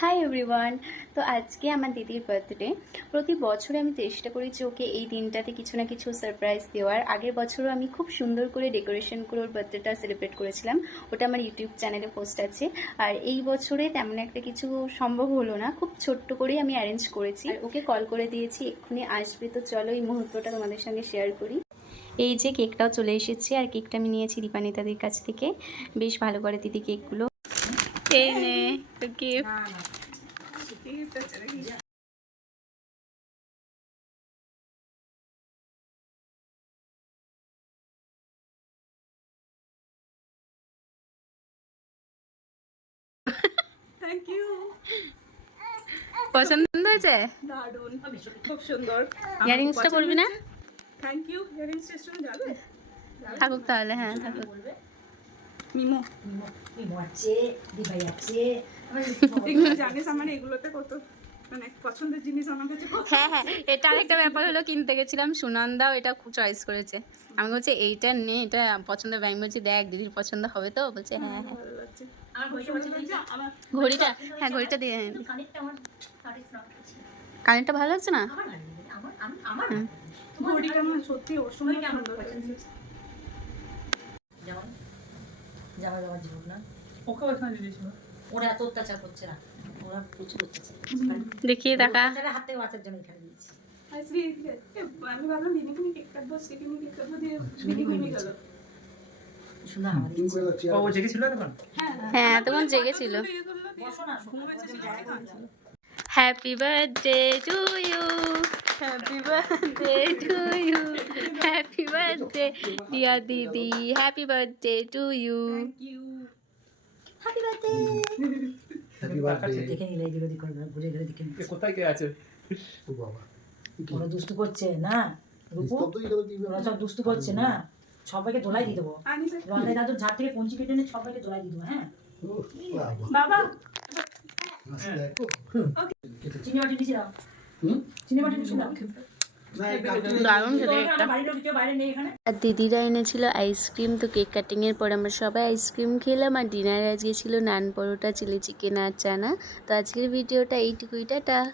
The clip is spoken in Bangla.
Hi everyone. তো আজকে আমার দিদির বার্থডে। প্রতি বছরে আমি চেষ্টা করি যে ওকে এই দিনটাতে কিছু না কিছু সারপ্রাইজ দেওয়ার। আগের বছরও আমি খুব সুন্দর করে ডেকোরেশন করে ওর বার্থডেটা সেলিব্রেট করেছিলাম, ওটা আমার ইউটিউব চ্যানেলে পোস্ট আছে। আর এই বছরে তেমন একটা কিছু সম্ভব হলো না, খুব ছোট্ট করেই আমি অ্যারেঞ্জ করেছি। আর ওকে কল করে দিয়েছি, এক্ষুনি আসবে। তো চলো এই মুহূর্তটা তোমাদের সঙ্গে শেয়ার করি। এই যে কেকটাও চলে এসেছে, আর কেকটা আমি নিয়েছি দীপানিতাদির কাছ থেকে। বেশ ভালো করে দিদি কেকগুলো। এই নে তো গিফট। Thank you. পছন্দ হয়েছে? দারুণ, খুব সুন্দর। ইয়ারিংসটা করবি না? Thank you. ইয়ারিংস স্টেশনে যাবে? থাকুক তাহলে। হ্যাঁ থাকুক। মিমো মিমো আছে, দিবাই আছে। এগুলো জানিস আমার এগুলোতে কত মানে পছন্দের জিনিস আমার কাছে হ্যাঁ হ্যাঁ, এটা আরেকটা ব্যাপার হলো, কিনতে গেছিলাম, সুনন্দাও এটা খুব চয়েস করেছে। আমি বলছি এইটা নে, এটা পছন্দ হবে। আমি বলছি দেখ দিদির পছন্দ হবে তো? বলছে হ্যাঁ হ্যাঁ। ভালো লাগছে। আমার ঘড়িটা পছন্দ হয়েছে। আমার ঘড়িটা, হ্যাঁ ঘড়িটা দিয়ে। কানেরটা আমার কানের ফ্রক আছে। কানেরটা ভালো লাগছে না? আমার ভালো লাগে। আমার হুম। ঘড়িটা আমার সত্যি অসম্ভব ঘড়িটা আমার সুন্দর পছন্দ। হয়েছে। যেমন জামা জীবন না, ওকে ওখানে দিয়েছিল। ওরা এত অত্যাচার করছে না, ওরা প্রচুর অত্যাচার। দেখিয়ে দেখা। অত্যাচারের হাত থেকে বাঁচার জন্য এখানে দিয়েছি। আমি ভাবলাম দিদিকে কেক কাটবো, সেখানে কেক কাটবো দিয়ে দিদি ঘুমিয়ে গেল। শুনলাম আমাদের ইচ্ছে। ও জেগেছিল তখন? হ্যাঁ তখন জেগেছিল। বসো না, ঘুমেছে সে জায়গা কাটছিল। Happy birthday to you, happy birthday to you, happy birthday dear didi, happy birthday to you. Thank you. Happy birthday. Happy birthday. দেখে নিলে এদিক ওদিক করে ঘুরে ঘুরে দেখে নিলে। কোথায় কে আছে? ও বাবা, ওরা দুষ্টু করছে না রূপু, নিস্তব্ধই গেল কি ওরা সব দুষ্টু করছে না, সবাইকে দোলাই দিয়ে দেবো। আনিস রন্ধাই দাদুর ঝাড় থেকে কঞ্চি কেটে এনে সবাইকে দোলাই দিয়ে দেবো। হ্যাঁ, বাবা হাসি দেখো। চিনি বাটি নিচে দাও। হুম? চিনি বাটি নিচে দাও। না, এই কাকু- দারুণ খেতে কেকটা। বাড়ির লোক কেউ বাইরে নেই এখানে। আর দিদিরা এনেছিল আইসক্রিম। তো কেক কাটিংয়ের পর আমরা সবাই আইসক্রিম খেলাম। আর ডিনারে আজকে ছিল নান পরোটা, চিলি চিকেন আর চানা। তো আজকের ভিডিওটা এইটুকুই, টাটা।